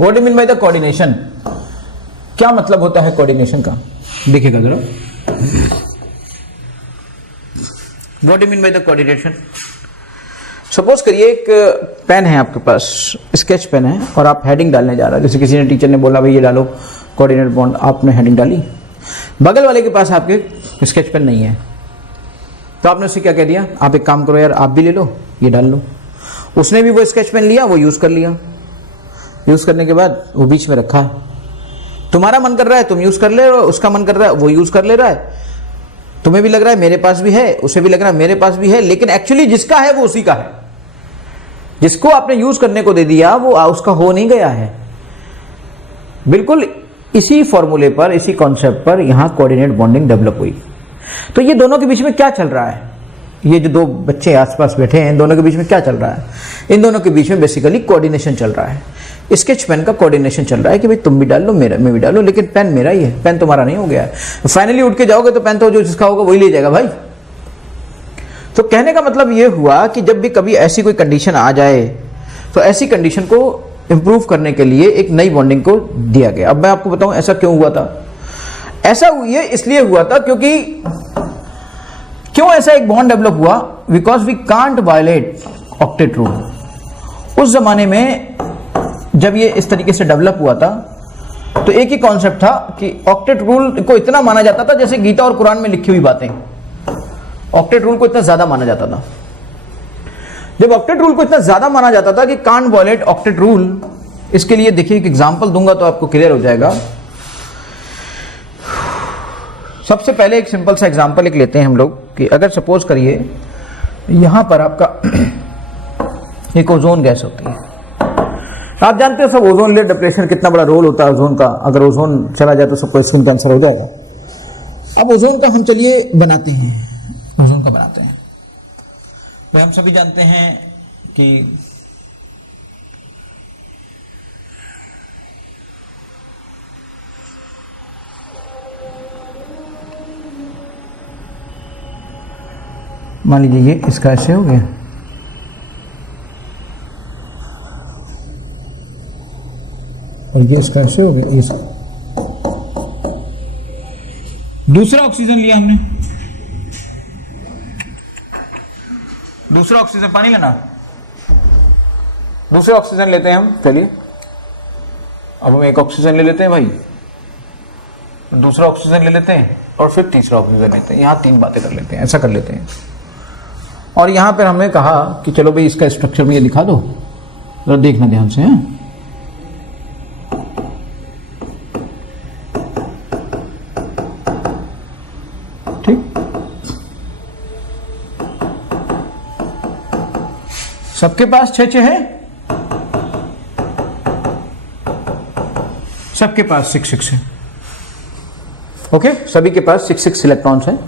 What do mean by the coordination? क्या मतलब होता है कोऑर्डिनेशन का? देखिएगा जरा, what do mean by the coordination? Suppose करिए एक पेन है आपके पास, स्केच पेन है, और आप हेडिंग डालने जा रहे हैं। जैसे किसी ने, टीचर ने बोला भाई ये डालो कोऑर्डिनेट बॉन्ड, आपने हेडिंग डाली, बगल वाले के पास आपके स्केच पेन नहीं है, तो आपने उसे क्या कह दिया, आप एक काम करो यार, आप भी ले लो, ये डाल लो। उसने भी वो स्केच पेन लिया, वो यूज कर लिया, यूज करने के बाद वो बीच में रखा है। तुम्हारा मन कर रहा है तुम यूज कर ले रहे हो, उसका मन कर रहा है वो यूज कर ले रहा है, तुम्हें भी लग रहा है मेरे पास भी है, उसे भी लग रहा है मेरे पास भी है, लेकिन एक्चुअली जिसका है वो उसी का है। जिसको आपने यूज करने को दे दिया वो उसका हो नहीं गया है। बिल्कुल इसी फॉर्मूले पर, इसी कॉन्सेप्ट पर यहां कोऑर्डिनेट बॉन्डिंग डेवलप हुई। तो ये दोनों के बीच में क्या चल रहा है? ये जो दो बच्चे आसपास बैठे हैं, इन दोनों के बीच में क्या चल रहा है? इन दोनों के बीच में बेसिकली कोऑर्डिनेशन चल रहा है। स्केच पेन का कोऑर्डिनेशन चल रहा है कि भाई तुम भी डाल लो, मेरा मैं भी डालो, लेकिन पेन मेरा ही है, पेन तुम्हारा नहीं हो गया है। फाइनली उठ के जाओगे तो पेन तो जो जिसका होगा वही ले जाएगा भाई। तो कहने का मतलब ये हुआ कि जब भी कभी ऐसी कोई कंडीशन आ जाए तो ऐसी कंडीशन को इंप्रूव करने के लिए एक नई बॉन्डिंग को दिया गया। अब मैं आपको बताऊं ऐसा क्यों हुआ था। ऐसा ये इसलिए हुआ था क्योंकि क्यों ऐसा एक बॉन्ड डेवलप हुआ? Because we can't violate octet rule. उस जमाने में जब ये इस तरीके से डेवलप हुआ था तो एक ही कॉन्सेप्ट था कि ऑक्टेट रूल को इतना माना जाता था जैसे गीता और कुरान में लिखी हुई बातें। ऑक्टेट रूल को इतना ज्यादा माना जाता था। जब ऑक्टेट रूल को इतना ज्यादा माना जाता था कि कांट वायलेट ऑक्टेट रूल, इसके लिए देखिए एक एग्जांपल दूंगा तो आपको क्लियर हो जाएगा। सबसे पहले एक सिंपल सा एग्जांपल एक लेते हैं हम लोग कि अगर सपोज करिए यहां पर आपका एक ओजोन गैस होती है। आप जानते हो सब ओजोन लेयर डिप्लेशन कितना बड़ा रोल होता है ओजोन का। अगर ओजोन चला जाए तो सबको स्किन कैंसर हो जाएगा। अब ओजोन का हम चलिए बनाते हैं, ओजोन का बनाते हैं। तो हम सभी जानते हैं कि मान लीजिए ये इसका ऐसे हो गया, और ये इसका ऐसे हो गया, इसका दूसरा ऑक्सीजन लिया हमने, दूसरा ऑक्सीजन, पानी लेना, दूसरा ऑक्सीजन लेते हैं हम। चलिए अब हम एक ऑक्सीजन ले लेते हैं भाई, दूसरा ऑक्सीजन ले लेते हैं, और फिर तीसरा ऑक्सीजन लेते हैं। यहां तीन बातें कर लेते हैं, ऐसा कर लेते हैं। और यहां पर हमने कहा कि चलो भाई इसका स्ट्रक्चर मुझे दिखा दो, जरा देखना ध्यान से है। सबके पास 6-6 है, सबके पास 6-6 है। ओके, सभी के पास 6-6 इलेक्ट्रॉन्स हैं।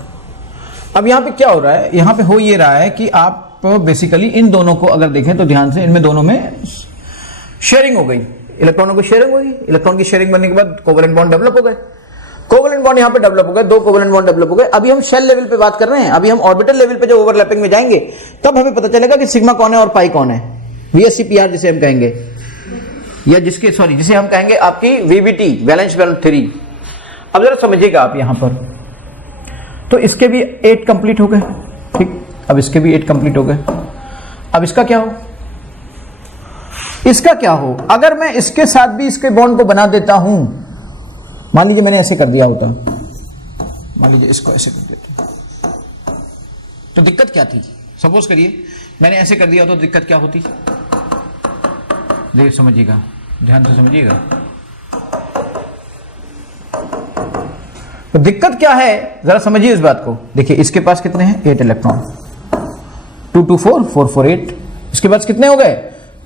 अब यहां पे क्या हो रहा है? यहां पे हो ये रहा है कि आप बेसिकली इन दोनों को अगर देखें तो ध्यान से, इनमें दोनों में शेयरिंग हो गई, इलेक्ट्रॉनों की शेयरिंग हो गई। इलेक्ट्रॉन की शेयरिंग बनने के बाद कोवेलेंट बॉन्ड डेवलप हो गए। कोवेलेंट बॉन्ड यहां पे डेवलप हो गए, दो कोवेलेंट बॉन्ड डेवलप हो गए। अभी हम शेल लेवल पे बात कर रहे हैं। अभी हम ऑर्बिटल लेवल पे जब ओवरलैपिंग में जाएंगे तब हमें पता चलेगा कि सिग्मा कौन है और पाई कौन है। VSCPR जिसे हम कहेंगे, या जिसे हम कहेंगे आपकी VBT, वैलेंस बैलेंस थ्योरी। अब जरा समझिएगा आप यहां पर, तो इसके भी 8 कंप्लीट हो गए, ठीक। अब इसके भी 8 कंप्लीट हो गए। अब इसका क्या हो? इसका क्या हो अगर मैं इसके साथ भी इसके बॉन्ड को बना देता हूं? मान लीजिए मैंने ऐसे कर दिया होता, मान लीजिए इसको ऐसे कर देता, तो दिक्कत क्या थी? सपोज करिए मैंने ऐसे कर दिया होता तो दिक्कत क्या होती? देखिए समझिएगा, ध्यान से समझिएगा। तो दिक्कत क्या है जरा समझिए इस बात को। देखिए इसके पास कितने हैं? 8 इलेक्ट्रॉन, 2 2 4 4 4 8। इसके पास कितने हो गए?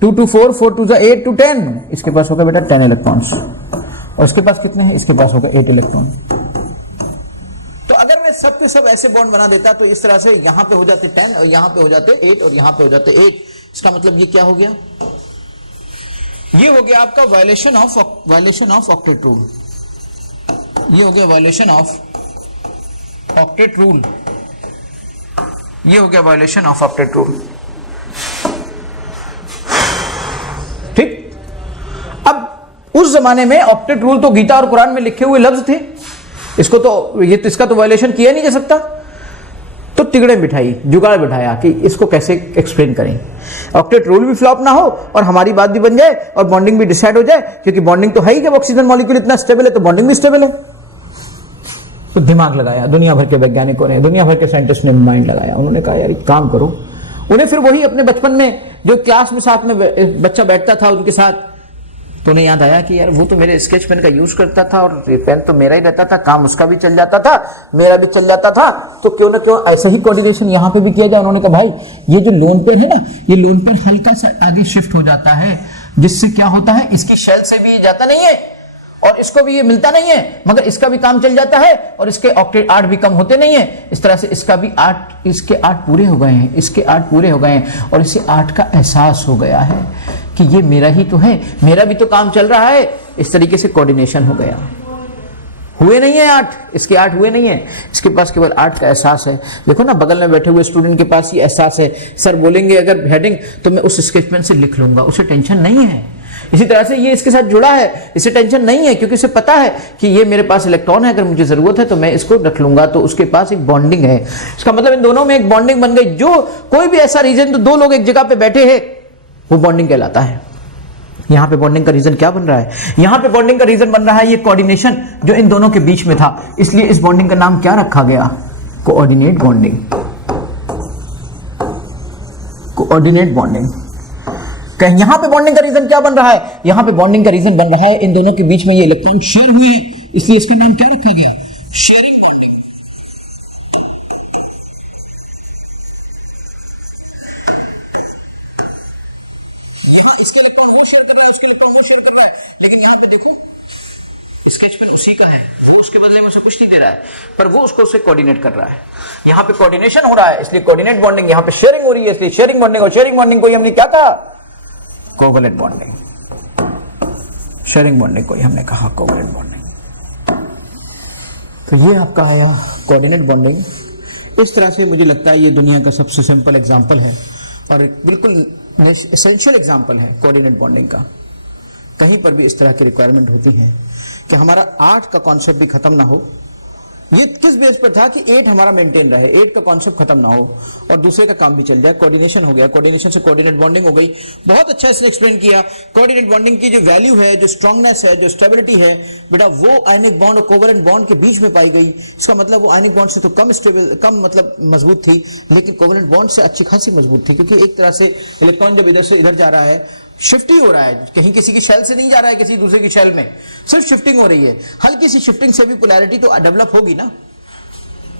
2 2 4 4 2 8 2 10। इसके पास होगा बेटा 10 इलेक्ट्रॉन्स। और इसके पास कितने हैं? इसके पास होगा 8 इलेक्ट्रॉन। तो अगर मैं सब के सब ऐसे बॉन्ड बना देता तो इस तरह से यहां पे हो जाते 10 और यहां पे हो जाते 8 और यहां पे हो जाते 8। इसका मतलब ये क्या हो गया? ये हो गया आपका वायलेशन ऑफ ऑक्टेट रूल। ये हो गया वायलेशन ऑफ ऑक्टेट रूल। ये हो गया वायलेशन ऑफ ऑक्टेट रूल, ठीक। अब उस जमाने में ऑक्टेट रूल तो गीता और कुरान में लिखे हुए लफ्ज थे, इसको तो इसका तो वायलेशन किया नहीं जा सकता। तो तिगड़े बिठाई, जुगाड़ बिठाया कि इसको कैसे एक्सप्लेन करें, ऑक्टेट रूल भी फ्लॉप ना हो और हमारी बात भी बन जाए और बॉन्डिंग भी डिसाइड हो जाए, क्योंकि बॉन्डिंग तो है ही, जब ऑक्सीजन मॉलिक्यूल इतना स्टेबल है तो बॉन्डिंग भी स्टेबल है। तो दिमाग लगाया दुनिया भर के वैज्ञानिकों ने, दुनिया भर के साइंटिस्ट ने माइंड लगाया, उन्होंने कहा यार एक काम करो। उन्हें फिर वही अपने बचपन में जो क्लास में साथ में बच्चा बैठता था उनके साथ, तो उन्हें याद आया कि यार वो तो मेरे स्केच पेन का यूज करता था और ये पेन तो मेरा ही रहता था, काम उसका भी चल जाता था, मेरा भी चल जाता था, तो क्यों ना क्यों ऐसा ही कोऑर्डिनेशन यहाँ पे भी किया जाए। उन्होंने कहा भाई ये जो लोन पेन है ना, ये लोन पेन हल्का सा आगे शिफ्ट हो जाता है, जिससे क्या होता है इसकी शेल से भी जाता नहीं है और इसको भी ये मिलता नहीं है, मगर इसका भी काम चल जाता है और इसके ऑक्टेट 8 भी कम होते नहीं है। इस तरह से इसका भी 8, इसके 8 पूरे हो गए हैं, इसके 8 पूरे हो गए हैं और इसे 8 का एहसास हो गया है कि ये मेरा ही तो है, मेरा भी तो काम चल रहा है। इस तरीके से कोऑर्डिनेशन हो गया। हुए नहीं है 8, इसके 8 हुए नहीं है, इसके पास केवल 8 का एहसास है। देखो ना बगल में बैठे हुए स्टूडेंट के पास ये एहसास है, सर बोलेंगे अगर हेडिंग तो मैं उस स्केच पेन से लिख लूंगा, उसे टेंशन नहीं है। इसी तरह से ये इसके साथ जुड़ा है, इसे टेंशन नहीं है, क्योंकि इसे पता है कि ये मेरे पास इलेक्ट्रॉन है, अगर मुझे जरूरत है तो मैं इसको रख लूंगा, तो उसके पास एक बॉन्डिंग है। इसका मतलब इन दोनों में एक बॉन्डिंग बन गई। जो कोई भी ऐसा रीजन, तो 2 लोग एक जगह पे बैठे हैं, वो बॉन्डिंग कहलाता है। यहां पे बॉन्डिंग का रीजन क्या बन रहा है? यहां पे बॉन्डिंग का रीजन बन रहा है ये कोऑर्डिनेशन जो इन दोनों के बीच में था, इसलिए इस बॉन्डिंग का नाम क्या रखा गया? Coordinate bonding. Coordinate bonding. यहां पे बॉन्डिंग का रीजन क्या बन रहा है? यहां पे बॉन्डिंग का रीजन बन रहा है इन दोनों के बीच में ये इलेक्ट्रॉन शेयर हुए, इसलिए इसका नाम क्या रखा गया? Sharing bonding. इसके इलेक्ट्रॉन वो शेयर कर रहा है, उसके इलेक्ट्रॉन वो शेयर कर रहा है, लेकिन यहां पे देखो स्केच पेन उसी का है, वो उसके बदले में उसे कुछ नहीं दे रहा है, पर वो उससे कोऑर्डिनेट कर रहा है। यहां पे कोऑर्डिनेशन हो रहा है, इसलिए कोऑर्डिनेट बॉन्डिंग। यहां पे शेयरिंग हो रही है, इसलिए शेयरिंग बॉन्डिंग। और शेयरिंग बॉन्डिंग को हमने क्या कहा? Covalent bonding. शेयरिंग बॉन्डिंग को हमने कहा कोवलेंट बॉन्डिंग। तो ये आपका आया कोऑर्डिनेट बॉन्डिंग। इस तरह से मुझे लगता है ये दुनिया का सबसे सिंपल एग्जांपल है और बिल्कुल एसेंशियल एग्जांपल है कोऑर्डिनेट बॉन्डिंग का। कहीं पर भी इस तरह की रिक्वायरमेंट होती है कि हमारा 8 का कॉन्सेप्ट भी खत्म ना हो। ये किस बेस पर था कि 8 हमारा मेंटेन रहे, 8 का कॉन्सेप्ट खत्म ना हो और दूसरे का काम भी चल जाए। कोऑर्डिनेशन हो गया, कोऑर्डिनेशन से कोऑर्डिनेट बॉन्डिंग हो गई। बहुत अच्छा इसने एक्सप्लेन किया। कोऑर्डिनेट बॉन्डिंग की जो वैल्यू है, जो स्ट्रांगनेस है, जो स्टेबिलिटी है, बेटा वो आयनिक बॉन्ड और कोवलेंट बॉन्ड के बीच में पाई गई। इसका मतलब वो आयनिक बॉन्ड से तो कम स्टेबल, कम मतलब मजबूत थी, लेकिन कोवलेंट बॉन्ड से अच्छी खासी मजबूत थी, क्योंकि एक तरह से इलेक्ट्रॉन जब इधर से इधर जा रहा है, शिफ्ट ही हो रहा है, कहीं किसी की शेल से नहीं जा रहा है किसी दूसरे की शेल में, सिर्फ शिफ्टिंग हो रही है। हल्की सी शिफ्टिंग से भी पोलैरिटी तो डेवलप होगी ना,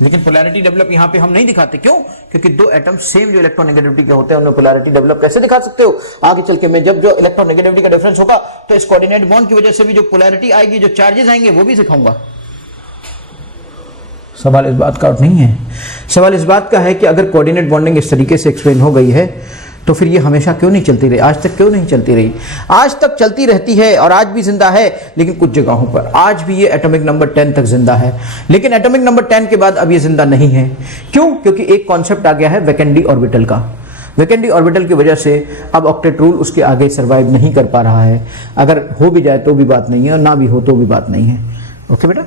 लेकिन पोलैरिटी डेवलप यहां पे हम नहीं दिखाते। क्यों? क्योंकि 2 एटम सेम जो इलेक्ट्रोनेगेटिविटी के होते हैं उनमें पोलैरिटी डेवलप कैसे दिखा सकते हो? आगे चल के मैं जब जो इलेक्ट्रोनेगेटिविटी का डिफरेंस होगा तो इस कोऑर्डिनेट बॉन्ड की वजह से भी जो पोलैरिटी आएगी, जो चार्जेस आएंगे, वो भी सिखाऊंगा। सवाल इस बात का नहीं है। सवाल इस बात का है कि अगर कोऑर्डिनेट बॉन्डिंग इस तरीके से एक्सप्लेन हो गई है तो फिर ये हमेशा क्यों नहीं चलती रही? आज तक क्यों नहीं चलती रही? आज तक चलती रहती है और आज भी जिंदा है, लेकिन कुछ जगहों पर आज भी ये एटॉमिक नंबर 10 तक जिंदा है, लेकिन एटॉमिक नंबर 10 के बाद अब ये जिंदा नहीं है। क्यों? क्योंकि एक कॉन्सेप्ट आ गया है वैकेंडी ऑर्बिटल का। वैकेंडी ऑर्बिटल की वजह से अब ऑक्टेट रूल उसके आगे सर्वाइव नहीं कर पा रहा है। अगर हो भी जाए तो भी बात नहीं है और ना भी हो तो भी बात नहीं है। ओके बेटा,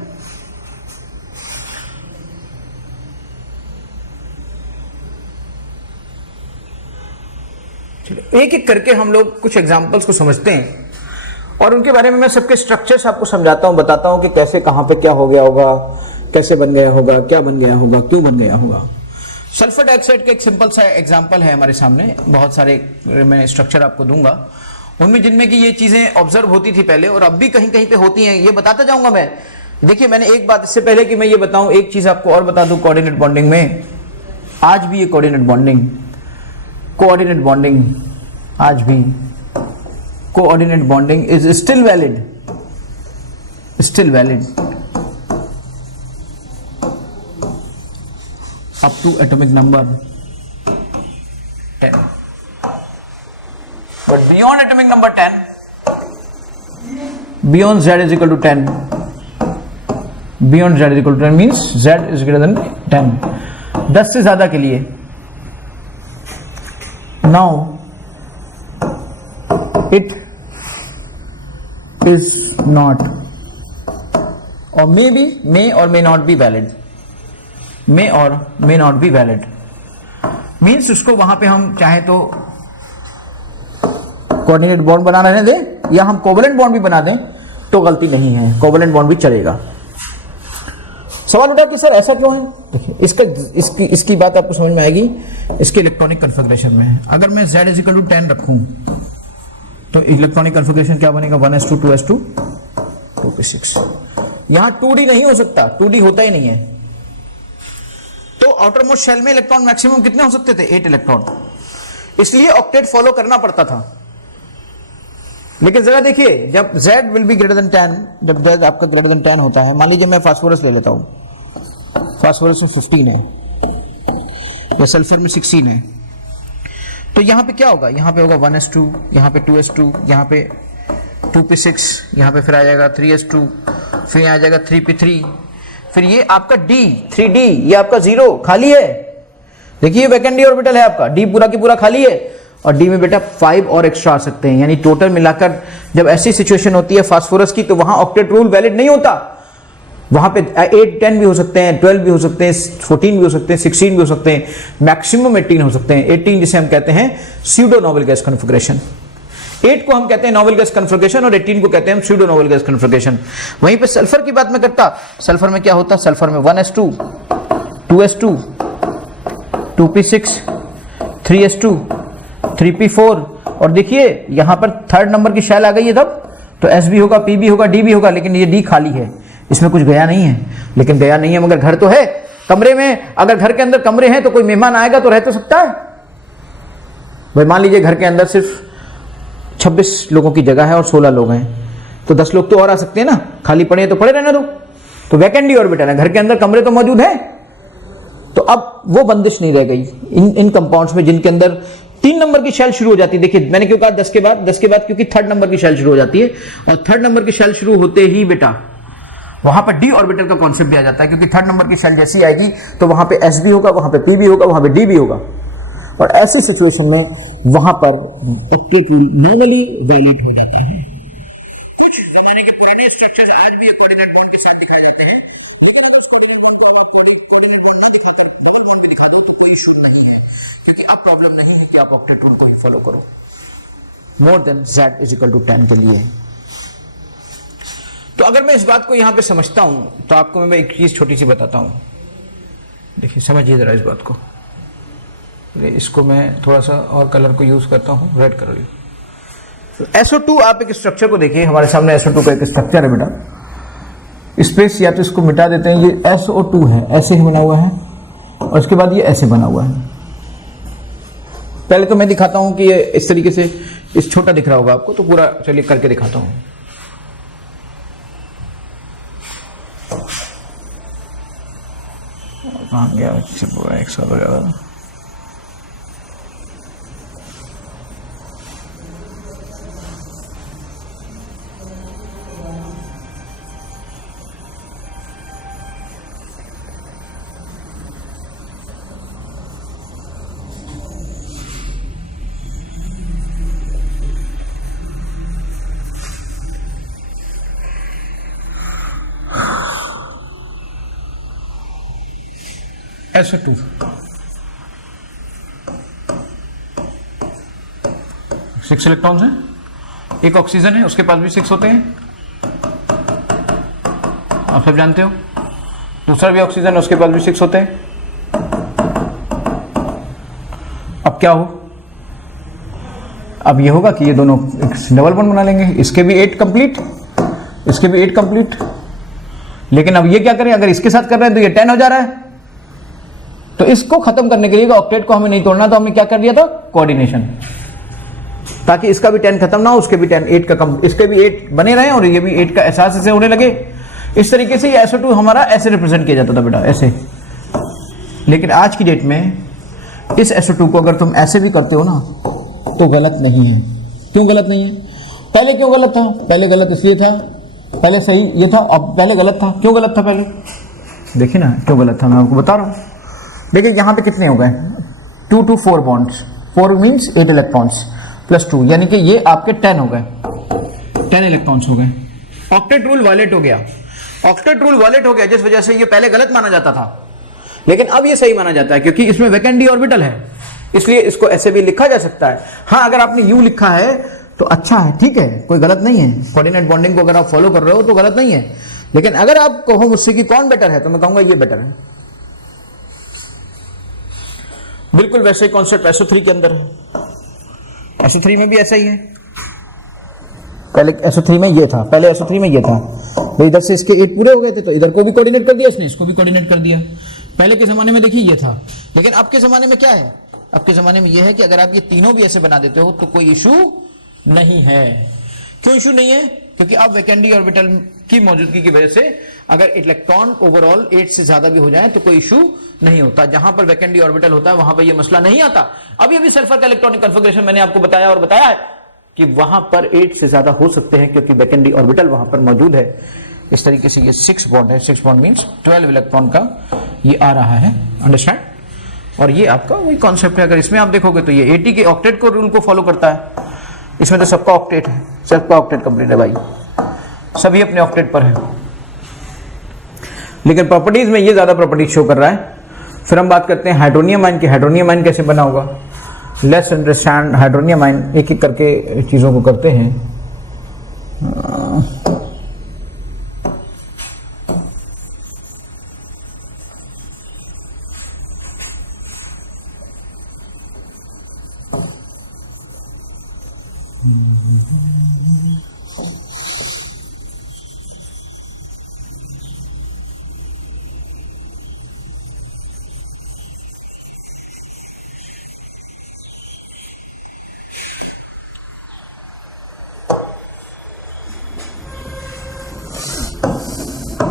एक एक करके हम लोग कुछ एग्जांपल्स को समझते हैं और उनके बारे में मैं सबके स्ट्रक्चर्स आपको समझाता हूं, बताता हूं कि कैसे, कहां पे क्या हो गया होगा, कैसे बन गया होगा, क्या बन गया होगा, क्यों बन गया होगा। सल्फर डाइऑक्साइड का एक सिंपल सा एग्जांपल है हमारे सामने। बहुत सारे मैं स्ट्रक्चर आपको दूंगा उनमें जिनमें कि ये चीजें ऑब्जर्व होती थी पहले और अब भी कहीं कहीं पे होती हैं, ये बताता जाऊंगा मैं। देखिए, मैंने एक बात इससे पहले कि मैं ये बताऊं, एक चीज आपको और बता दूं कोऑर्डिनेट बॉन्डिंग में। आज भी ये कोऑर्डिनेट बॉन्डिंग आज भी coordinate bonding is still valid up to atomic number 10, but beyond atomic number 10, beyond z is equal to 10, beyond z is equal to 10 means z is greater than 10, 10 से ज्यादा के लिए now it इज नॉट और मे और may not be valid, मे और may not be valid means उसको वहां पे हम चाहे तो कोऑर्डिनेट बॉन्ड बना रहने दें या हम कोवलेंट बॉन्ड भी बना दें तो गलती नहीं है, कोवलेंट बॉन्ड भी चलेगा। सवाल उठा कि सर ऐसा क्यों है? देखिए इसकी बात आपको समझ में आएगी इसके इलेक्ट्रॉनिक कन्फिग्रेशन में। अगर मैं Z इज इक्वल टू 10 रखूं तो इलेक्ट्रॉनिक कन्फिग्रेशन क्या बनेगा? 1s2 2s2 2p6। यहां 2d नहीं हो सकता, 2d होता ही नहीं है। तो आउटर मोस्ट शेल में इलेक्ट्रॉन मैक्सिमम कितने हो सकते थे? 8 इलेक्ट्रॉन, इसलिए ऑक्टेट फॉलो करना पड़ता था। लेकिन जरा देखिए जब Z will be greater than 10, जब Z आपका ग्रेटर देन 10 होता है, मान लीजिए मैं फास्फोरस ले लेता हूं, फास्फोरस में 15 है या सल्फर में 16 है, तो यहां पे क्या होगा? यहां पे होगा 1s2, यहां पे 2s2, यहां पे 2p6, यहां पे फिर आ जाएगा 3s2, फिर यहां आ जाएगा 3p3, फिर ये आपका D 3D ये आपका 0 खाली है। देखिए वैकेंट डी ऑर्बिटल है आपका, D पूरा की पूरा खाली है और D में बेटा 5 और एक्स्ट्रा आ सकते हैं। यानी टोटल मिलाकर जब ऐसी सिचुएशन होती है फास्फोरस की तो वहां ऑक्टेट रूल वैलिड नहीं होता। वहां पे 8 10 भी हो सकते हैं, 12 भी हो सकते हैं, 14 भी हो सकते हैं, 16 भी हो सकते हैं, मैक्सिमम 18 हो सकते हैं। 18 जिसे हम कहते हैं स्यूडो नोबल गैस कन्फिग्रेशन। 8 को हम कहते हैं नोबल गैस कन्फिग्रेशन और 18 को कहते हैं स्यूडो नोबल गैस कन्फिग्रेशन। वहीं पे सल्फर की बात मैं करता, सल्फर में क्या होता? सल्फर में 1s2 2s2 2p6 3s2 3p4 और देखिए यहां पर थर्ड नंबर की शेल आ गई है तब तो S भी होगा, P भी होगा, D भी होगा, लेकिन ये D खाली है, इसमें कुछ गया नहीं है। लेकिन गया नहीं है मगर घर तो है कमरे में। अगर घर के अंदर कमरे हैं तो कोई मेहमान आएगा तो रह तो सकता है भाई। मान लीजिए घर के अंदर सिर्फ 26 लोगों की जगह है और 16 लोग हैं तो 10 लोग तो और आ सकते हैं ना, खाली पड़े हैं तो पड़े रहने दो। तो वैकेंट डी ऑर्बिटल है, घर के अंदर कमरे तो मौजूद है। तो अब वो बंदिश नहीं रह गई इन कंपाउंड्स में जिनके अंदर 3 नंबर की शेल शुरू हो जाती है। देखिए मैंने क्यों कहा 10 के बाद क्योंकि थर्ड नंबर की शेल शुरू हो जाती है और थर्ड नंबर की शेल शुरू होते ही बेटा वहां पर डी ऑर्बिटल का कॉन्सेप्ट भी आ जाता है, क्योंकि थर्ड नंबर की शेल जैसी आएगी तो वहां पे S भी होगा, वहां पे P भी होगा, वहां पे D भी होगा। और ऐसी सिचुएशन में वहां पर ऑक्टेट रूल नॉर्मली वैलिड हो जाता है। कुछ जमाने के थ्रेडी स्ट्रक्चर्स आज भी कोऑर्डिनेट बॉन्ड के साथ दिखाए जाते हैं, लेकिन अगर उसको कोऑर्डिनेट बॉन्ड ना दिखाते बॉन्ड पे दिखा दो तो कोई इशू नहीं है, क्योंकि अब प्रॉब्लम नहीं है कि आप ऑक्टेट रूल को फॉलो करो more than Z is equal to 10 के लिए। तो अगर मैं इस बात को यहां पे समझता हूं तो आपको मैं एक चीज छोटी सी बताता हूं। देखिए समझिए जरा इस बात को। इसको मैं थोड़ा सा और कलर को यूज करता हूं, रेड कलर। तो SO2 आप एक स्ट्रक्चर को देखिए, हमारे सामने SO2 का एक स्ट्रक्चर है बेटा। स्पेस या तो इसको मिटा देते हैं, ये SO2 है, ऐसे ही बना हुआ है और उसके बाद ये ऐसे बना हुआ है। पहले तो मैं दिखाता हूं कि ये इस तरीके से इस छोटा दिख रहा होगा आपको, तो पूरा चलिए करके दिखाता हूं। कहां गया पूरा एक साथ हो जाएगा। SO2 6 इलेक्ट्रॉन्स हैं, एक ऑक्सीजन है उसके पास भी 6 होते हैं, आप सब जानते हो। दूसरा भी ऑक्सीजन है उसके पास भी 6 होते हैं। अब क्या हो? अब ये होगा कि ये दोनों डबल बॉन्ड बना लेंगे, इसके भी 8 कंप्लीट, इसके भी 8 कंप्लीट। लेकिन अब ये क्या करें, अगर इसके साथ कर रहे हैं तो ये 10 हो जा रहा है। तो इसको खत्म करने के लिए ऑक्टेट को हमें नहीं तोड़ना, तो हमने क्या कर दिया था? कोऑर्डिनेशन, ताकि इसका भी 10 खत्म ना हो, उसके भी 10 8 का कम, इसके भी 8 बने रहे और ये भी 8 का एहसास ऐसे होने लगे। इस तरीके से ये SO2 हमारा ऐसे रिप्रेजेंट किया जाता था बेटा, ऐसे। लेकिन आज की डेट में इस SO2 को अगर तुम ऐसे भी करते हो ना तो गलत नहीं है। क्यों गलत नहीं है? पहले क्यों गलत था? पहले गलत इसलिए था, पहले सही ये था, अब पहले गलत था। क्यों गलत था पहले? देखिए ना क्यों गलत था, मैं आपको बता रहा हूं। देखिए यहां पे कितने हो गए? 2 to 4 bonds, 4 means 8 electrons plus 2, यानी कि ये आपके 10 हो गए। 10 इलेक्ट्रॉन्स हो गए, ऑक्टेट रूल वायलेट हो गया। ऑक्टेट रूल वायलेट हो गया जिस वजह से ये पहले गलत माना जाता था, लेकिन अब ये सही माना जाता है क्योंकि इसमें वैकेंट डी ऑर्बिटल है, इसलिए इसको ऐसे भी लिखा जा सकता है। हाँ, अगर आपने यू लिखा है तो अच्छा है, ठीक है, कोई गलत नहीं है। कोऑर्डिनेट बॉन्डिंग को अगर आप फॉलो कर रहे हो तो गलत नहीं है, लेकिन अगर आप कहो मुझसे कि कौन बेटर है तो मैं कहूंगा ये बेटर है। बिल्कुल वैसे ही कॉन्सेप्ट SO3 के अंदर है। SO3 में भी ऐसा ही है। पहले SO3 में ये था, पहले SO3 में ये था, तो इधर से इसके 8 पूरे हो गए थे तो इधर को भी कोऑर्डिनेट कर दिया इसने, इसको भी कोऑर्डिनेट कर दिया। पहले के जमाने में देखिए ये था, लेकिन अब के जमाने में क्या है? अब के जमाने में ये है कि अगर आप ये तीनों भी ऐसे बना देते हो तो कोई इशू नहीं है। क्यों इशू नहीं है? क्योंकि अब वैकेंट ऑर्बिटल की मौजूदगी की वजह से अगर इलेक्ट्रॉन ओवरऑल 8 से ज्यादा भी हो जाए तो कोई इशू नहीं होता। जहां पर वैकेंट ऑर्बिटल होता है वहां पर यह मसला नहीं आता। अभी सल्फर का इलेक्ट्रॉनिक कन्फिगरेशन मैंने आपको बताया और बताया है कि वहां पर 8 से ज्यादा हो सकते हैं क्योंकि वैकेंट ऑर्बिटल वहां पर मौजूद है। इस तरीके से ये 6 बॉन्ड है, 6 बॉन्ड मींस 12 इलेक्ट्रॉन का ये आ रहा है, अंडरस्टैंड। और ये आपका वही कॉन्सेप्ट है। अगर इसमें आप देखोगे तो ये 80 के ऑक्टेट को रूल को फॉलो करता है। इसमें तो सबका ऑक्टेट है, सबका ऑक्टेट कंप्लीट है भाई, सभी अपने ऑक्टेट पर है। लेकिन प्रॉपर्टीज में ये ज्यादा प्रॉपर्टीज शो कर रहा है। फिर हम बात करते हैं हाइड्रोनियम आयन की। हाइड्रोनियम आयन कैसे बना होगा? Let's understand hydronium ion. एक एक करके चीजों को करते हैं।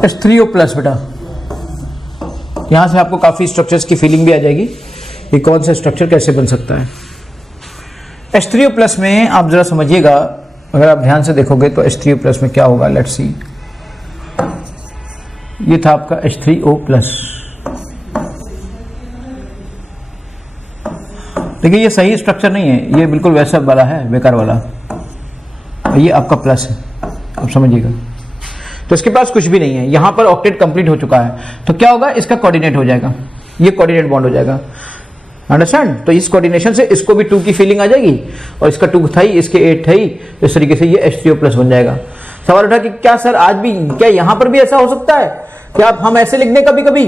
H3O प्लस बेटा, यहां से आपको काफी स्ट्रक्चर्स की फीलिंग भी आ जाएगी कि कौन सा स्ट्रक्चर कैसे बन सकता है। H3O प्लस में आप जरा समझिएगा, अगर आप ध्यान से देखोगे तो H3O प्लस में क्या होगा, लेट्स सी। ये था आपका H3O प्लस। देखिए ये सही स्ट्रक्चर नहीं है, ये बिल्कुल वैसा वाला है, बेकार वाला। ये आपका प्लस है, आप समझिएगा। तो इसके पास कुछ भी नहीं है, यहां पर ऑक्टेट कंप्लीट हो चुका है, तो क्या होगा, इसका कोऑर्डिनेट हो जाएगा, ये कोऑर्डिनेट बॉन्ड हो जाएगा, अंडरस्टैंड। तो इस कोऑर्डिनेशन से इसको भी 2 की फीलिंग आ जाएगी और इसका 2 था ही, इसके 8 था ही, तो इस तरीके से ये H3O प्लस बन जाएगा। सवाल उठा कि क्या सर आज भी, क्या यहां पर भी ऐसा हो सकता है? क्या हम ऐसे लिख दें कभी कभी,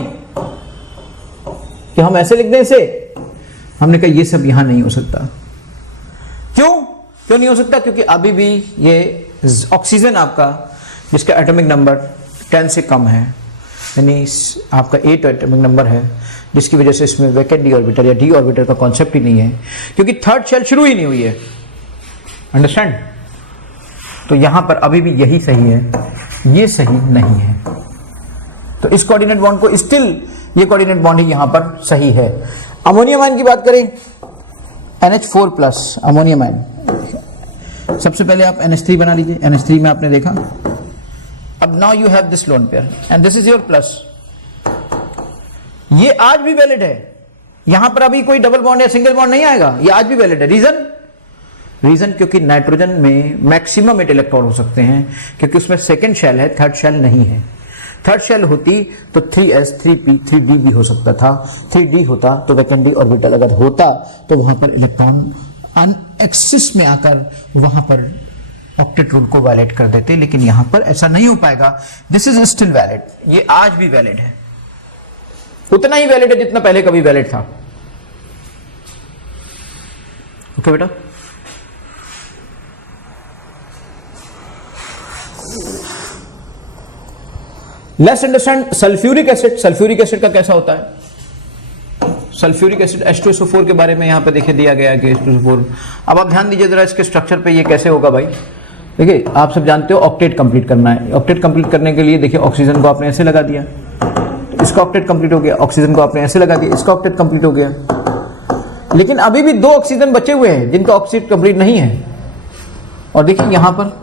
कि हम ऐसे लिख दें इसे? हमने कहा ये सब यहां नहीं हो सकता। क्यों नहीं हो सकता? क्योंकि अभी भी ये ऑक्सीजन आपका जिसका एटॉमिक नंबर 10 से कम है, यानी आपका 8 एटॉमिक नंबर है, जिसकी वजह से इसमें वैकेंट डी ऑर्बिटल या डी ऑर्बिटल का कॉन्सेप्ट ही नहीं है, क्योंकि थर्ड शेल शुरू ही नहीं हुई है, अंडरस्टैंड। तो यहां पर अभी भी यही सही है, ये सही नहीं है। तो इस कोऑर्डिनेट बॉन्ड को स्टिल, ये कोऑर्डिनेट बॉन्ड ही यहां पर सही है। अमोनियम आयन की बात करें, NH4 प्लस अमोनियम आयन, सबसे पहले आप NH3 बना लीजिए। NH3 में आपने देखा, अब now you have this lone pair and this is your plus. ये आज भी वैलिड है, यहां पर अभी कोई डबल बॉन्ड या सिंगल बॉन्ड नहीं आएगा, ये आज भी वैलिड है। रीजन क्योंकि नाइट्रोजन में मैक्सिमम 8 इलेक्ट्रॉन हो सकते हैं, क्योंकि उसमें सेकंड शेल है, थर्ड शेल नहीं है। थर्ड शेल होती तो 3s 3p 3d भी हो सकता था, 3d होता तो वैकेंट डी ऑर्बिटल अगर होता तो वहां पर इलेक्ट्रॉन अन एक्सिस में आकर वहां पर ऑक्टेट रूल को वैलिड कर देते, लेकिन यहां पर ऐसा नहीं हो पाएगा। दिस इज स्टिल वैलिड, ये आज भी वैलिड है, उतना ही वैलिड है जितना पहले कभी वैलिड था। ओके बेटा, let's understand sulphuric acid. Sulphuric acid का कैसा होता है? सल्फ्यूरिक एसिड H2SO4 के बारे में यहां पे देखिए दिया गया है कि H2SO4। अब आप ध्यान दीजिए जरा इसके स्ट्रक्चर पे, ये कैसे होगा भाई। देखिए आप सब जानते हो ऑक्टेट कंप्लीट करना है। ऑक्टेट कंप्लीट करने के लिए देखिए ऑक्सीजन को आपने ऐसे लगा दिया, तो इसका ऑक्टेट कंप्लीट हो गया। ऑक्सीजन को आपने ऐसे लगा दिया, इसका ऑक्टेट कंप्लीट हो गया। लेकिन अभी भी 2 ऑक्सीजन बचे हुए हैं जिनका ऑक्टेट कंप्लीट नहीं है। और देखिए यहां पर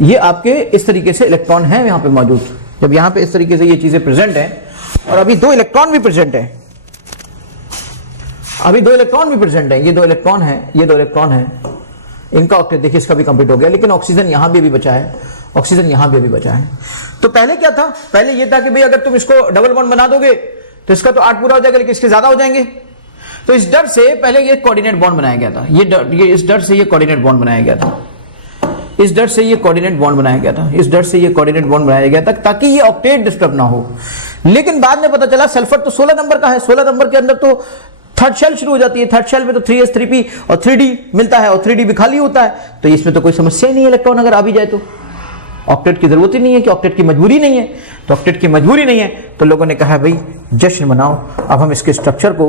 ये आपके इस तरीके से इलेक्ट्रॉन है यहां पे मौजूद। जब यहां पे इस तरीके से ये चीजें प्रेजेंट है और अभी 2 इलेक्ट्रॉन भी प्रेजेंट है, अभी 2 इलेक्ट्रॉन भी प्रेजेंट है, ये 2 इलेक्ट्रॉन है, ये 2 इलेक्ट्रॉन है, इनका ऑक्टेट देखिए इसका भी कंप्लीट हो गया, लेकिन ऑक्सीजन यहां भी अभी बचा है, ऑक्सीजन यहां भी अभी बचा है। तो पहले क्या था, पहले ये था कि भाई अगर तुम इसको डबल बॉन्ड बना दोगे तो इसका तो 8 पूरा हो जाएगा, लेकिन इसके ज्यादा हो जाएंगे। तो इस डर से पहले ये कोऑर्डिनेट बॉन्ड बनाया गया था, ये इस डर से ये कोऑर्डिनेट बॉन्ड बनाया गया था, इस डर से ये कोऑर्डिनेट बॉन्ड बनाया गया था, इस डर से ये कोऑर्डिनेट बॉन्ड बनाया गया था ताकि ये ऑक्टेट डिस्टर्ब ना हो। लेकिन बाद में पता चला सल्फर तो 16 नंबर का है, 16 नंबर के अंदर तो थर्ड शेल शुरू हो जाती है, थर्ड शेल में तो 3s 3p और 3d मिलता है और 3d भी खाली होता है, तो इसमें तो कोई समस्या ही नहीं है, इलेक्ट्रॉन अगर आ भी जाए तो ऑक्टेट की जरूरत ही नहीं है, कि ऑक्टेट की मजबूरी नहीं है। तो ऑक्टेट की मजबूरी नहीं है तो लोगों ने कहा भाई जश्न मनाओ, अब हम इसके स्ट्रक्चर को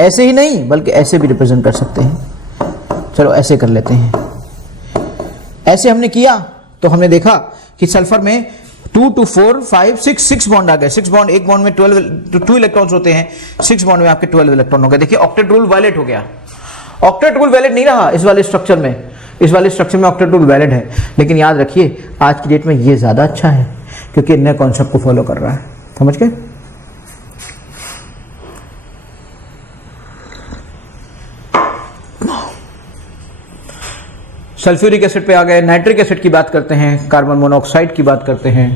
ऐसे ही नहीं बल्कि ऐसे भी रिप्रेजेंट कर सकते हैं। चलो ऐसे कर लेते हैं। ऐसे हमने किया तो हमने देखा कि सल्फर में 2 2 4 5 6 बॉन्ड आ गए, 6 बॉन्ड, एक बॉन्ड में 2 इलेक्ट्रॉन्स होते हैं, 6 बॉन्ड में आपके 12 इलेक्ट्रॉन हो गए। देखिए ऑक्टेट रूल वैलिड हो गया, ऑक्टेट रूल वैलिड नहीं रहा इस वाले स्ट्रक्चर में, इस वाले स्ट्रक्चर में ऑक्टेट रूल वैलिड है, लेकिन याद रखिए आज की डेट में ये ज्यादा अच्छा है क्योंकि नए कॉन्सेप्ट को फॉलो कर रहा है। समझ गए? सल्फ्यूरिक एसिड पे आ गए, नाइट्रिक एसिड की बात करते हैं, कार्बन मोनोऑक्साइड की बात करते हैं।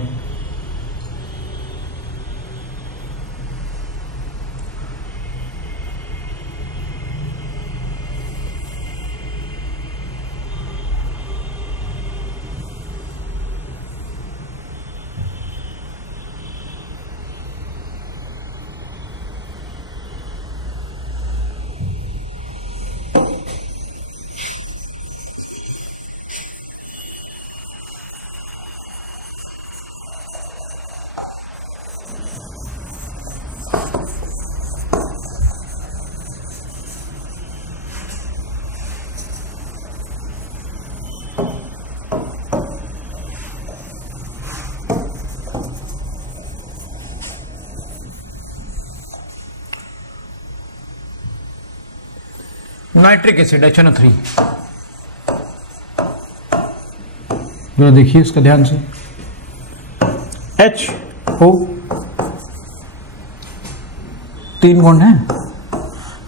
नाइट्रिक एसिड HNO3, जरा देखिए इसका ध्यान से, HO 3 बॉन्ड है,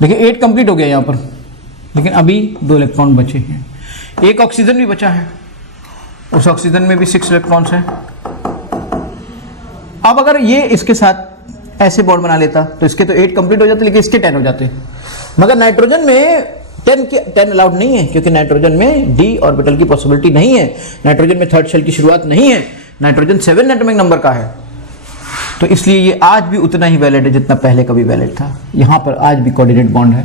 देखिए 8 कंप्लीट हो गया यहां पर, लेकिन अभी 2 इलेक्ट्रॉन बचे हैं, एक ऑक्सीजन भी बचा है, उस ऑक्सीजन में भी 6 इलेक्ट्रॉन्स हैं। अब अगर ये इसके साथ ऐसे बॉन्ड बना लेता तो इसके तो 8 कंप्लीट हो जाते, लेकिन इसके 10 हो जाते। मगर नाइट्रोजन में 10 अलाउड नहीं है क्योंकि नाइट्रोजन में d ऑर्बिटल की पॉसिबिलिटी नहीं है, नाइट्रोजन में थर्ड शेल की शुरुआत नहीं है, नाइट्रोजन 7 एटॉमिक नंबर का है, तो इसलिए ये आज भी उतना ही वैलिड है जितना पहले कभी वैलिड था। यहां पर आज भी कोऑर्डिनेट बॉन्ड है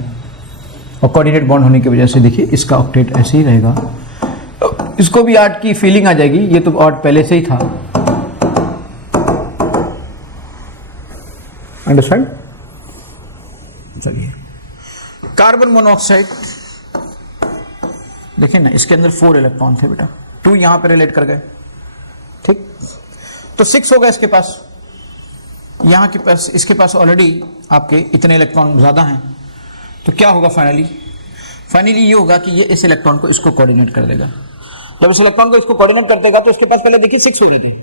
और कोऑर्डिनेट बॉन्ड होने की वजह से देखिए इसका ऑक्टेट ऐसे ही रहेगा, इसको भी 8 की फीलिंग आ जाएगी, ये तो 8 पहले से ही था। अंडरस्टैंड? चलिए कार्बन मोनोऑक्साइड देखिए ना, इसके अंदर 4 इलेक्ट्रॉन थे बेटा, 2 यहां पे रिलेट कर गए, ठीक, तो 6 हो गए इसके पास, यहां के पास, इसके पास ऑलरेडी आपके इतने इलेक्ट्रॉन ज्यादा हैं, तो क्या होगा फाइनली ये होगा कि ये इस इलेक्ट्रॉन को इसको कोऑर्डिनेट कर देगा। जब इस इलेक्ट्रॉन को इसको कोऑर्डिनेट कर देगा तो उसके पास पहले देखिए 6 हो गए थे,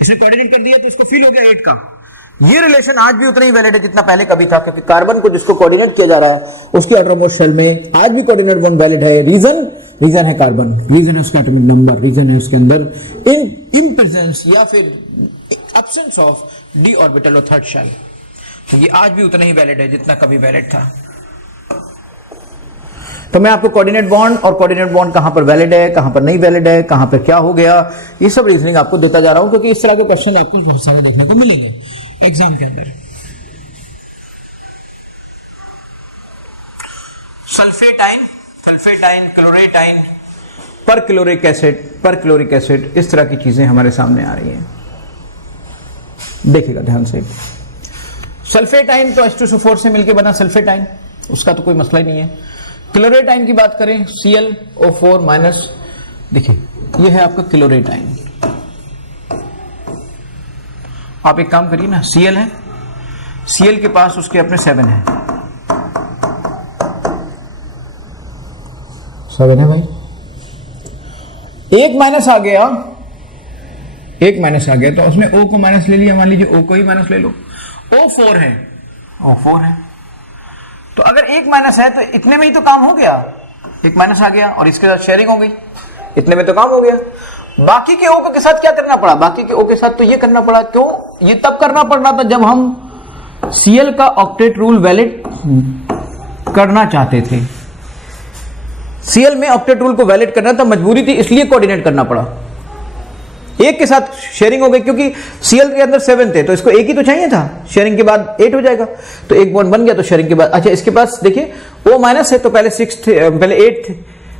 इसने कोऑर्डिनेट कर दिया तो इसको फील हो गया 8 का। ये रिलेशन आज भी उतना ही वैलिड है जितना पहले कभी था, क्योंकि कार्बन को जिसको कोऑर्डिनेट किया जा रहा है उसकी आउटरमोस्ट शेल में आज भी कोऑर्डिनेट बॉन्ड वैलिड है। रीजन है कार्बन, रीजन है उसका एटॉमिक नंबर, रीजन है उसके अंदर इन प्रेजेंस या फिर एब्सेंस ऑफ d ऑर्बिटल और थर्ड शेल, तो ये आज भी उतना ही वैलिड है जितना कभी वैलिड था। तो मैं आपको कोऑर्डिनेट बॉन्ड और कोऑर्डिनेट बॉन्ड कहां पर वैलिड है, कहां पर नहीं वैलिड है, कहां पर क्या हो गया, ये सब रीजनिंग आपको देता जा रहा हूं, क्योंकि इस तरह के क्वेश्चन आपको बहुत सारे देखने को मिलेंगे एग्जाम के अंदर। सल्फेटाइन, क्लोरेटाइन, परक्लोरिक एसिड, इस तरह की चीजें हमारे सामने आ रही हैं, देखिएगा ध्यान से। सल्फेटाइन तो H2SO4 से मिलकर बना सल्फेटाइन, उसका तो कोई मसला ही नहीं है। क्लोरेटाइन की बात करें ClO4 माइनस, देखिए ये है आपका क्लोरेटाइन। आप एक काम करिए ना, Cl है, Cl के पास उसके अपने 7 है, 7 है भाई, एक माइनस आ गया तो उसने O को माइनस ले लिया, मान लीजिए O को ही माइनस ले लो, O4 है, तो अगर एक माइनस है तो इतने में ही तो काम हो गया, एक माइनस आ गया और इसके साथ शेयरिंग हो गई, इतने में तो काम हो गया। बाकी के O के साथ क्या करना पड़ा, बाकी के O के साथ तो ये करना पड़ा, क्यों, ये तब करना पड़ रहा था जब हम Cl का ऑक्टेट रूल वैलिड करना चाहते थे। Cl में ऑक्टेट रूल को वैलिड करना था, मजबूरी थी, इसलिए कोऑर्डिनेट करना पड़ा। एक के साथ शेयरिंग हो गई क्योंकि Cl के अंदर 7 थे, तो इसको एक ही तो चाहिए था, शेयरिंग के बाद 8 हो जाएगा, तो एक बॉन्ड बन गया। तो शेयरिंग के बाद, अच्छा इसके पास देखिए O माइनस है, तो पहले 6 थे, पहले 8 थे,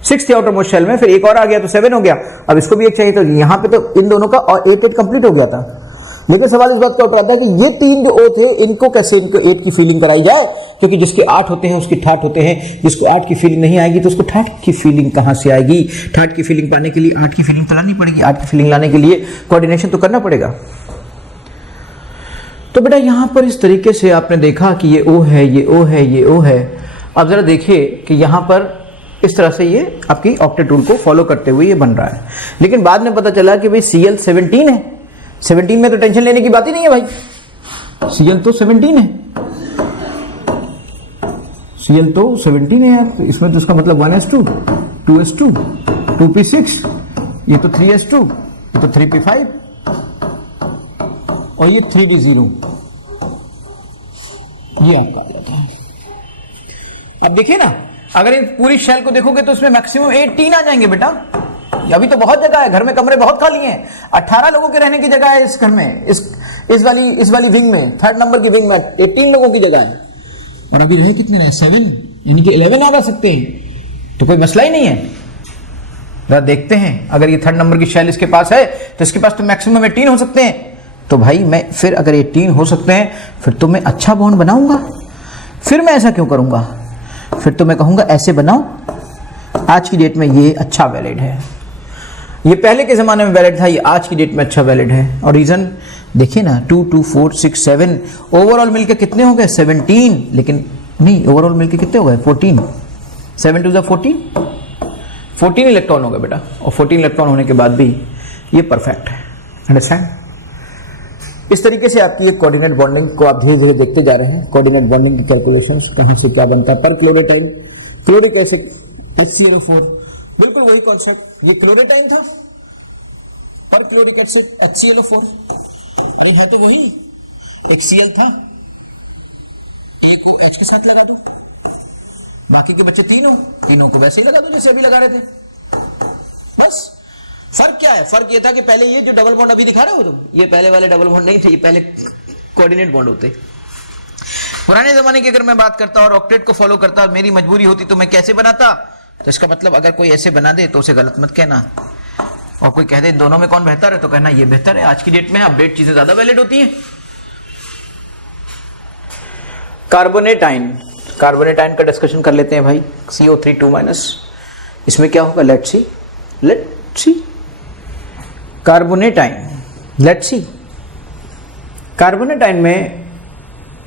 6 थे आउटर मोस्ट शेल में, फिर एक और आ गया तो 7 हो गया। अब इसको भी एक चाहिए, तो यहाँ पे तो इन दोनों का और 8 कंप्लीट हो गया था। लेकिन सवाल इस बात का उठ रहा था कि ये 3 जो O थे, इनको कैसे इनको 8 की फीलिंग कराई जाए, क्योंकि जिसके 8 होते हैं उसकी ठाठ होते हैं, जिसको 8 की फीलिंग नहीं आएगी तो उसको ठाठ की फीलिंग कहां से आएगी। ठाठ की फीलिंग पाने के लिए 8 की फीलिंग तो लानी पड़ेगी, 8 की फीलिंग लाने के लिए कोऑर्डिनेशन तो करना पड़ेगा। तो बेटा यहां पर इस तरीके से आपने देखा कि ये O है, ये O है, ये O है। अब जरा देखिए कि यहां पर इस तरह से ये आपकी ऑक्टेट रूल को फॉलो करते हुए ये बन रहा है। लेकिन बाद में पता चला कि भाई Cl 17 है, 17 में तो टेंशन लेने की बात ही नहीं है भाई, Cl तो 17 है, Cl तो 17 है यार, इसमें तो इसका मतलब 1s2, 2s2, 2p6, ये तो 3s2, ये तो 3p5 और ये 3d0, ये आपका आ जाता है। अब देखिए ना, अगर इन पूरी शेल को देखोगे तो इसमें मैक्सिमम 18 आ जाएंगे बेटा। अभी तो बहुत जगह है, घर में कमरे बहुत खाली हैं, 18 लोगों के रहने की जगह है इस घर में, इस वाली विंग में, 3rd नंबर की विंग में 18 लोगों की जगह है। और अभी रहे कितने रहे, 7, यानी कि 11 आ सकते हैं, तो कोई मसला ही नहीं है। जरा देखते हैं, अगर ये 3rd नंबर की शेल इसके पास है तो इसके पास तो मैक्सिमम 18 हो सकते हैं। तो भाई मैं फिर अगर 18 हो सकते हैं फिर तो मैं अच्छा बॉन्ड बनाऊंगा, फिर मैं ऐसा क्यों करूंगा, फिर तो मैं कहूंगा ऐसे बनाओ, आज की डेट में ये अच्छा वैलिड है, ये पहले के जमाने में वैलिड था, ये आज की डेट में अच्छा वैलिड है। और रीजन देखिए ना, 2 2 4 6 7 ओवरऑल मिलकर कितने हो गए 17, लेकिन नहीं ओवरऑल मिलकर कितने हो गए 14, 7 2 14 इलेक्ट्रॉन हो गए बेटा, और 14 इलेक्ट्रॉन होने के बाद भी ये परफेक्ट है। अंडरस्टैंड? इस तरीके से आपकी एक कोऑर्डिनेट बॉन्डिंग को आप धीरे धीरे देखते जा रहे हैं। कोऑर्डिनेट बॉन्डिंग की कैलकुलेशंस, कहां से क्या बनता है, पर क्लोरेटाइन, क्लोरिक एसिड, HClO4, बिल्कुल वही कॉन्सेप्ट, ये क्लोरेटाइन था, पर क्लोरिक एसिड HClO4, है तो वही, HCl था, एक को H के साथ लगा दो, बाकी के बच्चे तीनों को वैसे ही लगा दो जैसे अभी लगा रहे थे, बस। फर्क क्या है, फर्क ये था कि पहले ये जो डबल बॉन्ड अभी दिखा रहे हो तुम, ये पहले वाले डबल बॉन्ड नहीं थे, ये पहले कोऑर्डिनेट बॉन्ड होते। पुराने जमाने की अगर मैं बात करता और ऑक्टेट को फॉलो करता और मेरी मजबूरी होती तो मैं कैसे बनाता, तो इसका मतलब अगर कोई ऐसे बना दे तो उसे गलत मत कहना, और कोई कह दे दोनों में कौन बेहतर है तो कहना ये बेहतर है। आज की डेट में अपडेट चीजें ज्यादा वैलिड होती हैं। कार्बोनेटाइन, कार्बोनेटाइन का डिस्कशन कर लेते हैं भाई। CO3 2-, इसमें क्या होगा, लेट्स सी कार्बोनेटाइन, लेट्स सी। कार्बोनेटाइन में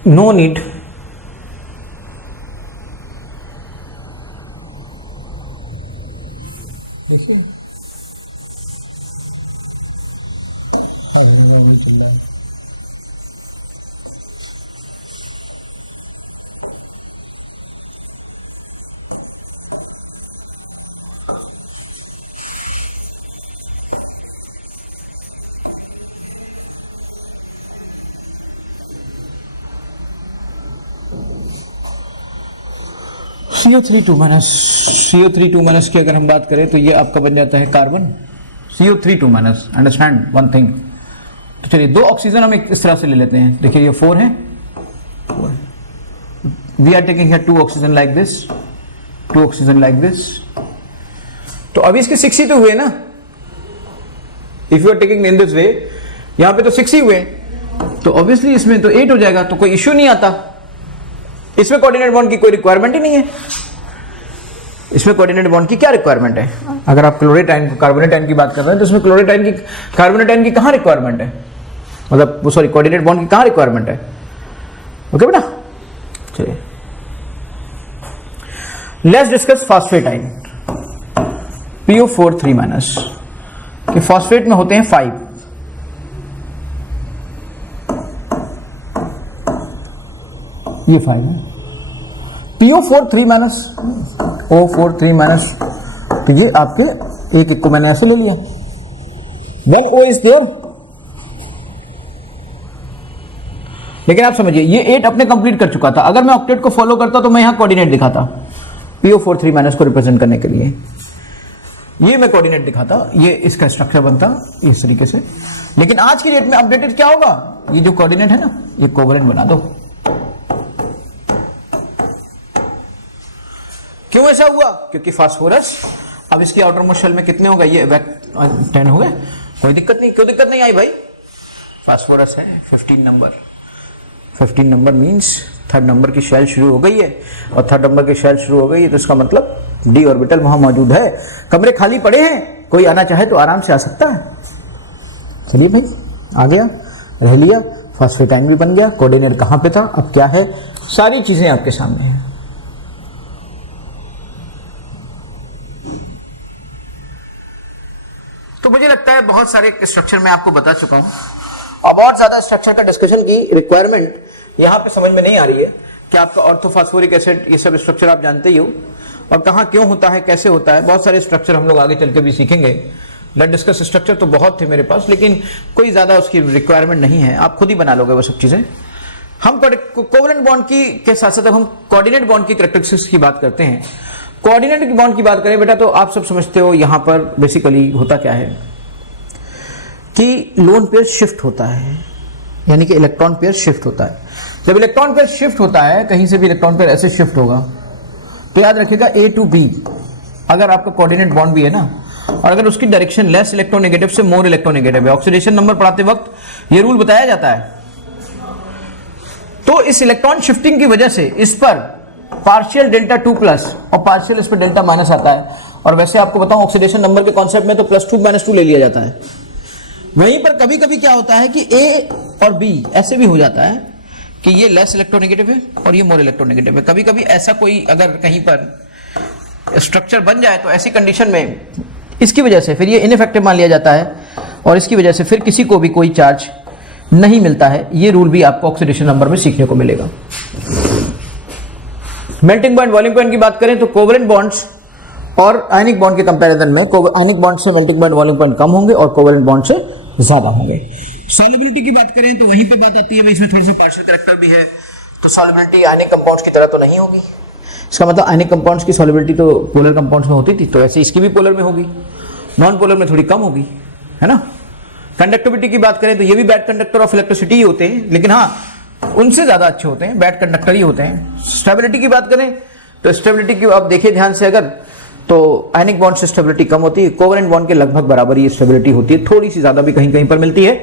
नो नीड CO3 2- की अगर हम बात करें तो ये आपका बन जाता है carbon, CO3 2-। Understand one thing. तो चलिए 2 ऑक्सीजन हम इस तरह से ले लेते हैं। देखिए ये 4 है, we are taking here 2 oxygen like this, 2 oxygen like this. तो अभी इसके 6 ही तो हुए ना, if you are taking in this way, यहां पे तो 6 ही हुए, तो ऑब्वियसली इसमें तो 8 हो जाएगा, तो कोई इश्यू नहीं आता। इसमें कोऑर्डिनेट बॉन्ड की कोई रिक्वायरमेंट ही नहीं है। इसमें कोऑर्डिनेट बॉन्ड की क्या रिक्वायरमेंट है? अगर आप क्लोरेटाइन को कार्बोनेटाइन की बात कर रहे हैं तो इसमें क्लोरेटाइन की कार्बोनेटाइन की कहां रिक्वायरमेंट है, मतलब वो सॉरी कोऑर्डिनेट बॉन्ड की कहां रिक्वायरमेंट है? ओके बेटा, चलिए लेट्स डिस्कस फॉस्फेटाइन, PO4 3- कि फॉस्फेट में होते हैं 5, ये 5 है। PO4 3 माइनस O4 3 माइनस, तो ये आपके एक को मैंने ऐसे ले लिया, वन O इज देयर। लेकिन आप समझिए ये 8 अपने कंप्लीट कर चुका था, अगर मैं ऑक्टेट को फॉलो करता तो मैं यहां कोऑर्डिनेट दिखाता PO4 3 माइनस को रिप्रेजेंट करने के लिए, ये मैं कोऑर्डिनेट दिखाता, ये इसका स्ट्रक्चर बनता इस तरीके से। लेकिन आज की डेट में अपडेटेड क्या होगा, ये जो कोऑर्डिनेट है ना ये कोवेलेंट बना दो। क्यों ऐसा हुआ, क्योंकि फास्फोरस अब इसकी आउटर मोस्ट शेल में कितने हो गए, ये 10 हो गए, कोई दिक्कत नहीं, क्यों दिक्कत नहीं आई भाई, फास्फोरस है 15 number, 15 number means third number की शेल शुरू हो गई है, और थर्ड नंबर की शेल शुरू हो गई है तो इसका मतलब डी ऑर्बिटल वहां मौजूद है। कमरे खाली पड़े हैं, कोई आना चाहे तो आराम से आ सकता है। चलिए भाई आ गया, रह लिया, फॉस्फेटाइन भी बन गया, कोऑर्डिनेट कहां पे था, अब क्या है, सारी चीजें आपके सामने हैं। तो मुझे लगता है बहुत सारे स्ट्रक्चर मैं आपको बता चुका हूं, अब और ज्यादा स्ट्रक्चर का डिस्कशन की रिक्वायरमेंट यहां पे समझ में नहीं आ रही है कि आपका ऑर्थोफॉस्फोरिक एसिड ये सब स्ट्रक्चर आप जानते ही हो, और कहां क्यों होता है, कैसे होता है, बहुत सारे स्ट्रक्चर हम लोग आगे चल के भी सीखेंगे। लेट डिस्कस स्ट्रक्चर तो बहुत थे मेरे पास, लेकिन कोई ज्यादा उसकी रिक्वायरमेंट नहीं है, आप खुद ही बना लोगे वो सब चीजें। हम कोवेलेंट बॉन्ड की के साथ साथ हम कोऑर्डिनेट बॉन्ड की कैरेक्टरिस्टिक्स की बात करते हैं। कोऑर्डिनेट बॉन्ड की बात करें बेटा तो आप सब समझते हो यहां पर बेसिकली होता क्या है कि लोन पेयर शिफ्ट होता है, यानी कि इलेक्ट्रॉन पेयर शिफ्ट होता है। जब इलेक्ट्रॉन पेयर शिफ्ट होता है, कहीं से भी इलेक्ट्रॉन पेयर ऐसे शिफ्ट होगा तो याद रखिएगा A to B, अगर आपका कोऑर्डिनेट बॉन्ड भी है ना, और अगर उसकी डायरेक्शन लेस इलेक्ट्रोनेगेटिव से मोर इलेक्ट्रोनेगेटिव है, ऑक्सीडेशन नंबर पढ़ाते वक्त ये रूल बताया जाता है, तो इस इलेक्ट्रॉन शिफ्टिंग की वजह से इस पर पार्शियल डेल्टा 2 प्लस और पार्शियल इस पर डेल्टा माइनस आता है। और वैसे आपको बताऊं ऑक्सीडेशन नंबर के कॉन्सेप्ट में तो +2 -2 ले लिया जाता है। वहीं पर कभी कभी क्या होता है कि A और B ऐसे भी हो जाता है कि ये लेस इलेक्ट्रोनेगेटिव है और ये मोर इलेक्ट्रोनेगेटिव है। कभी कभी ऐसा कोई अगर कहीं पर स्ट्रक्चर बन जाए तो ऐसी कंडीशन में इसकी वजह से फिर ये इनइफेक्टिव मान लिया जाता है, और इसकी वजह से फिर किसी को भी कोई चार्ज नहीं मिलता है। ये रूल भी आपको ऑक्सीडेशन नंबर में सीखने को मिलेगा। मेल्टिंग पॉइंट, बॉइलिंग पॉइंट की बात करें तो कोवेलेंट बॉन्ड्स और आयनिक बॉन्ड के कंपैरिजन में आयनिक बॉन्ड से मेल्टिंग पॉइंट, बॉइलिंग पॉइंट कम होंगे और कोवेलेंट बॉन्ड से ज्यादा होंगे। सॉल्युबिलिटी की बात करें तो वहीं पे बात आती है, इसमें थोड़ा सा पार्शियल कैरेक्टर भी है, तो सॉल्युबिलिटी आयनिक कंपाउंड्स की तरह तो नहीं होगी। इसका मतलब आयनिक कंपाउंड्स की सॉल्युबिलिटी तो पोलर कंपाउंड्स में होती थी, तो ऐसे इसकी भी पोलर में होगी, नॉन पोलर में थोड़ी कम होगी, है ना। कंडक्टिविटी की बात करें तो ये भी बैड कंडक्टर ऑफ इलेक्ट्रिसिटी ही होते हैं, लेकिन हाँ उनसे ज्यादा अच्छे होते हैं, बैड कंडक्टर ही होते हैं। स्टेबिलिटी की बात करें तो स्टेबिलिटी की आप देखिए ध्यान से, अगर तो आयनिक बॉन्ड से स्टेबिलिटी कम होती है, कोवेलेंट बॉन्ड के लगभग बराबर ही स्टेबिलिटी होती है, थोड़ी सी ज्यादा भी कहीं कहीं पर मिलती है।